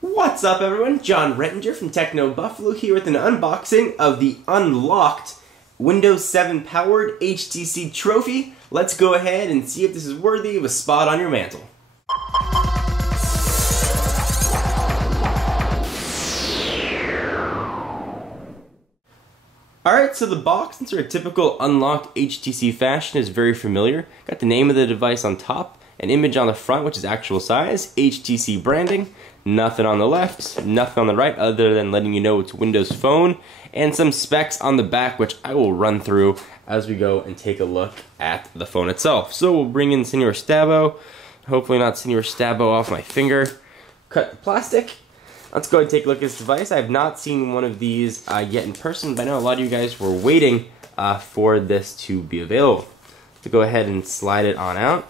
What's up everyone, John Rettinger from TechnoBuffalo here with an unboxing of the unlocked Windows 7 powered HTC Trophy. Let's go ahead and see if this is worthy of a spot on your mantle. Alright, so the box, in sort of typical unlocked HTC fashion, is very familiar. Got the name of the device on top, an image on the front which is actual size, HTC branding, nothing on the left, nothing on the right other than letting you know it's Windows Phone, and some specs on the back which I will run through as we go and take a look at the phone itself. So we'll bring in Senor Stabo, hopefully not Senor Stabo off my finger, cut the plastic. Let's go ahead and take a look at this device. I have not seen one of these yet in person, but I know a lot of you guys were waiting for this to be available. So go ahead and slide it on out.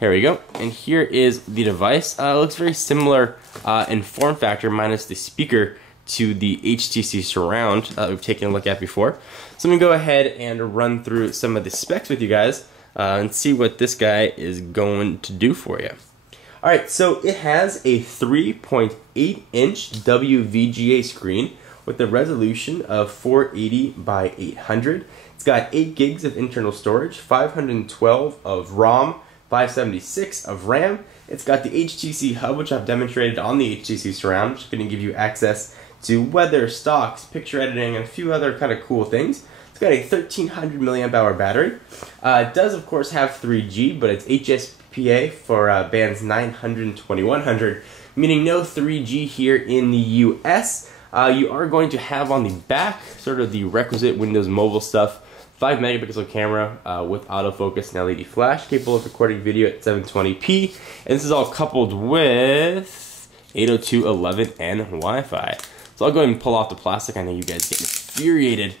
Here we go, and here is the device. It looks very similar in form factor, minus the speaker, to the HTC Surround that we've taken a look at before. So I'm going to go ahead and run through some of the specs with you guys and see what this guy is going to do for you. Alright, so it has a 3.8-inch WVGA screen with a resolution of 480 by 800. It's got 8 gigs of internal storage, 512 of ROM, 576 of RAM. It's got the HTC Hub, which I've demonstrated on the HTC Surround, which is going to give you access to weather, stocks, picture editing, and a few other kind of cool things. It's got a 1300 milliamp hour battery. It does, of course, have 3G, but it's HSPA for bands 900 and 2100, meaning no 3G here in the US. You are going to have on the back sort of the requisite Windows Mobile stuff. 5 megapixel camera with autofocus and LED flash, capable of recording video at 720p, and this is all coupled with 802.11n Wi-Fi. So I'll go ahead and pull off the plastic. I know you guys get infuriated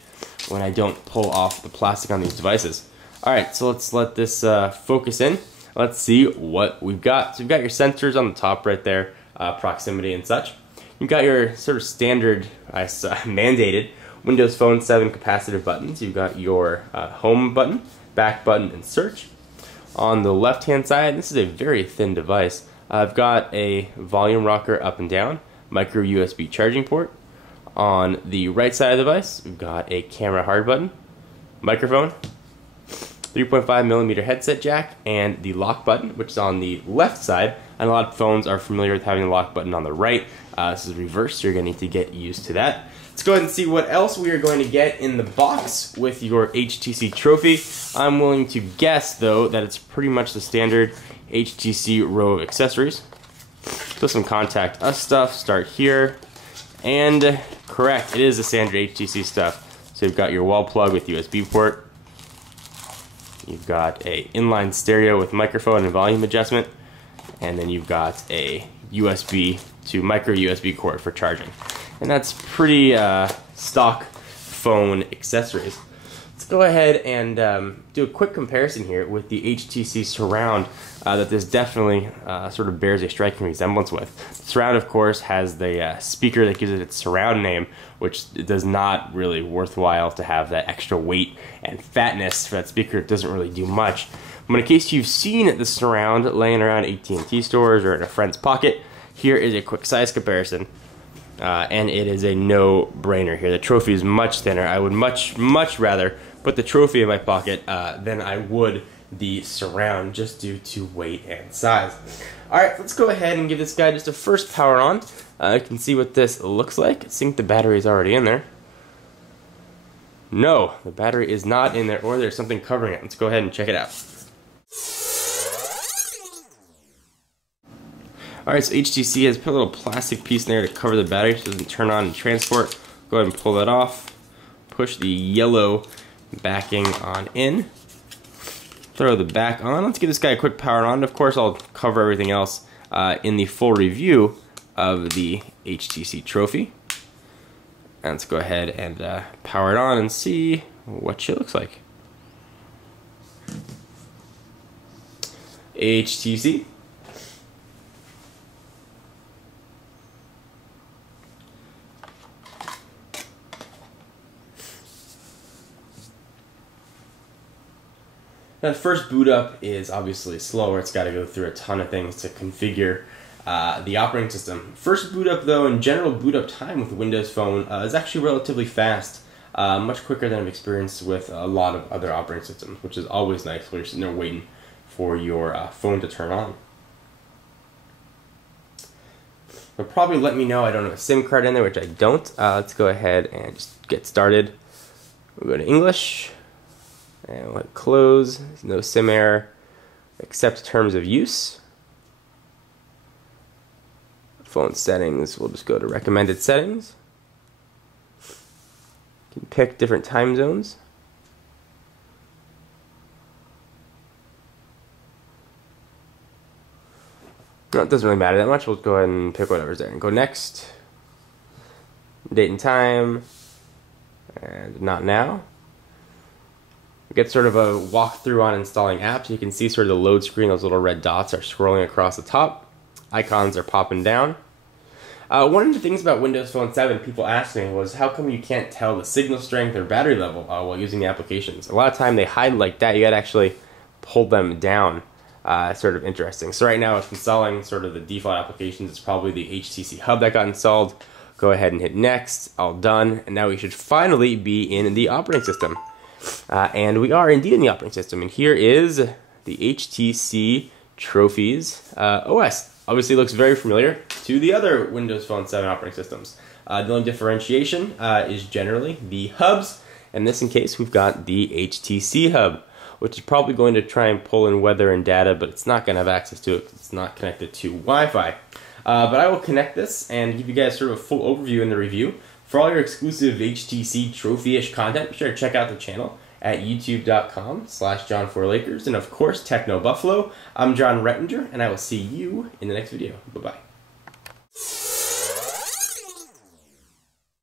when I don't pull off the plastic on these devices. Alright, so let's let this focus in. Let's see what we've got. So we've got your sensors on the top right there, proximity and such. You've got your sort of standard, mandated Windows Phone 7 capacitive buttons. You've got your home button, back button, and search. On the left hand side, this is a very thin device. I've got a volume rocker up and down, micro USB charging port. On the right side of the device, we've got a camera hard button, microphone, 3.5mm headset jack, and the lock button, which is on the left side. And a lot of phones are familiar with having the lock button on the right. This is reversed, so you're going to need to get used to that. Let's go ahead and see what else we are going to get in the box with your HTC Trophy. I'm willing to guess, though, that it's pretty much the standard HTC row of accessories. So some Contact Us stuff, start here. And correct, it is the standard HTC stuff. So you've got your wall plug with USB port. You've got a inline stereo with microphone and volume adjustment. And then you've got a USB to micro USB cord for charging. And that's pretty stock phone accessories. Let's go ahead and do a quick comparison here with the HTC Surround that this definitely sort of bears a striking resemblance with. The Surround, of course, has the speaker that gives it its Surround name, which does not really worthwhile to have that extra weight and fatness for that speaker. It doesn't really do much. But in case you've seen the Surround laying around AT&T stores or in a friend's pocket, here is a quick size comparison. And it is a no-brainer here. The Trophy is much thinner. I would much rather put the Trophy in my pocket than I would the Surround, just due to weight and size. Alright, let's go ahead and give this guy just a first power on. You can see what this looks like. I think the battery is already in there. No, the battery is not in there, or there's something covering it. Let's go ahead and check it out. Alright, so HTC has put a little plastic piece in there to cover the battery so it doesn't turn on and transport. Go ahead and pull that off. Push the yellow backing on in. Throw the back on. Let's give this guy a quick power on. Of course, I'll cover everything else in the full review of the HTC Trophy. And let's go ahead and power it on and see what she looks like. HTC. Now, the first boot up is obviously slower. It's got to go through a ton of things to configure the operating system. First boot up though, in general boot up time with the Windows Phone is actually relatively fast, much quicker than I've experienced with a lot of other operating systems, which is always nice when you're sitting there waiting for your phone to turn on. It'll probably let me know I don't have a SIM card in there, which I don't. Let's go ahead and just get started. We'll go to English, and we'll hit close. There's no SIM error. Accept terms of use. Phone settings, we'll just go to recommended settings. You can pick different time zones. No, it doesn't really matter that much. We'll go ahead and pick whatever's there and go next. Date and time, and not now. We get sort of a walkthrough on installing apps. You can see sort of the load screen, those little red dots are scrolling across the top. Icons are popping down. One of the things about Windows Phone 7 people asked me was how come you can't tell the signal strength or battery level while using the applications. A lot of time they hide like that. You gotta actually pull them down. Sort of interesting. So right now it's installing sort of the default applications. It's probably the HTC Hub that got installed. Go ahead and hit next. All done. And now we should finally be in the operating system. And we are indeed in the operating system. And here is the HTC Trophy's OS. Obviously looks very familiar to the other Windows Phone 7 operating systems. The only differentiation is generally the hubs. In this case, we've got the HTC Hub, which is probably going to try and pull in weather and data, but it's not going to have access to it because it's not connected to Wi-Fi. But I will connect this and give you guys sort of a full overview in the review. For all your exclusive HTC Trophy-ish content, be sure to check out the channel at youtube.com/John4Lakers, and of course, TechnoBuffalo. I'm John Rettinger, and I will see you in the next video. Bye-bye.